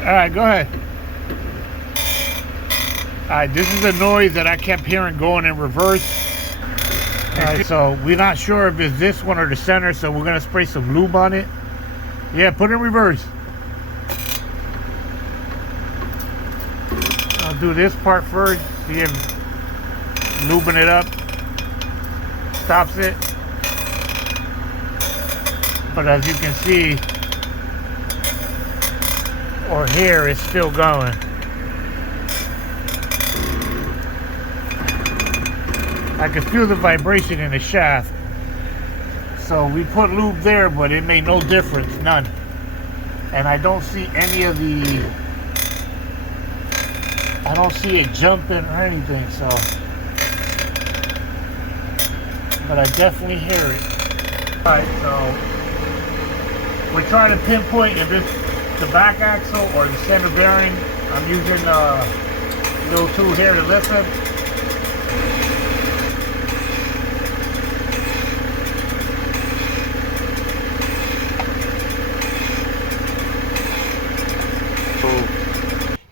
Alright, go ahead. Alright, this is a noise that I kept hearing going in reverse. Alright, so we're not sure if it's this one or the center, so we're gonna spray some lube on it. Yeah, put it in reverse. I'll do this part first, see if lubing it up stops it. But as you can see, or hear, it's still going. I can feel the vibration in the shaft. So we put lube there, but it made no difference, none. And I don't see any of the, I don't see it jumping or anything, so. But I definitely hear it. Alright, so we're trying to pinpoint if it's the back axle or the center bearing. I'm using a little tool here to lift it.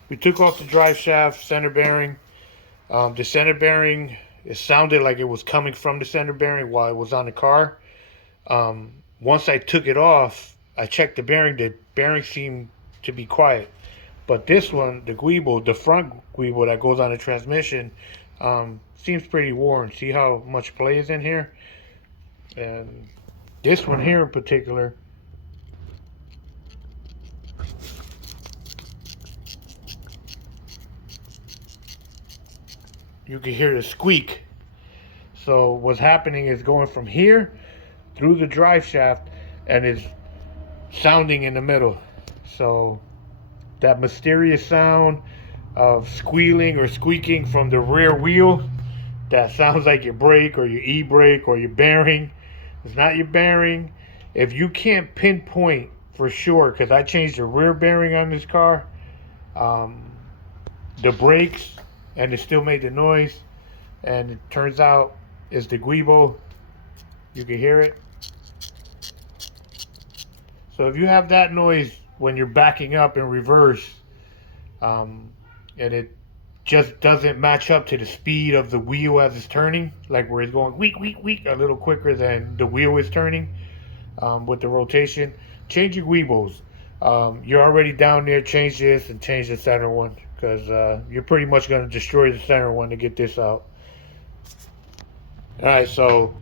We took off the drive shaft, center bearing. The center bearing, it sounded like it was coming from the center bearing while it was on the car. Once I took it off, I checked the bearing seemed to be quiet. But this one, the Guibo, the front Guibo that goes on the transmission, seems pretty worn. See how much play is in here? And this one here in particular, you can hear the squeak. So what's happening is going from here through the drive shaft and it's sounding in the middle. So that mysterious sound of squealing or squeaking from the rear wheel, that sounds like your brake or your e-brake or your bearing. It's not your bearing. If you can't pinpoint for sure, because I changed the rear bearing on this car, the brakes, and it still made the noise, and it turns out it's the Guibo. You can hear it. So if you have that noise when you're backing up in reverse, and it just doesn't match up to the speed of the wheel as it's turning, like where it's going weak, weak, weak, a little quicker than the wheel is turning with the rotation, change your Guibos. You're already down there, change this and change the center one, because you're pretty much going to destroy the center one to get this out. Alright, so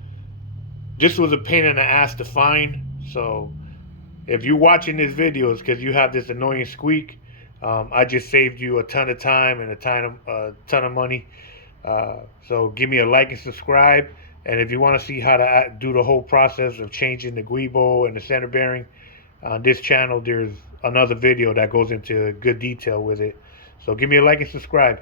this was a pain in the ass to find. So if you're watching this video, it's because you have this annoying squeak. I just saved you a ton of time and a ton of money. So give me a like and subscribe. And if you want to see how to do the whole process of changing the Guibo and the center bearing, on this channel there's another video that goes into good detail with it. So give me a like and subscribe.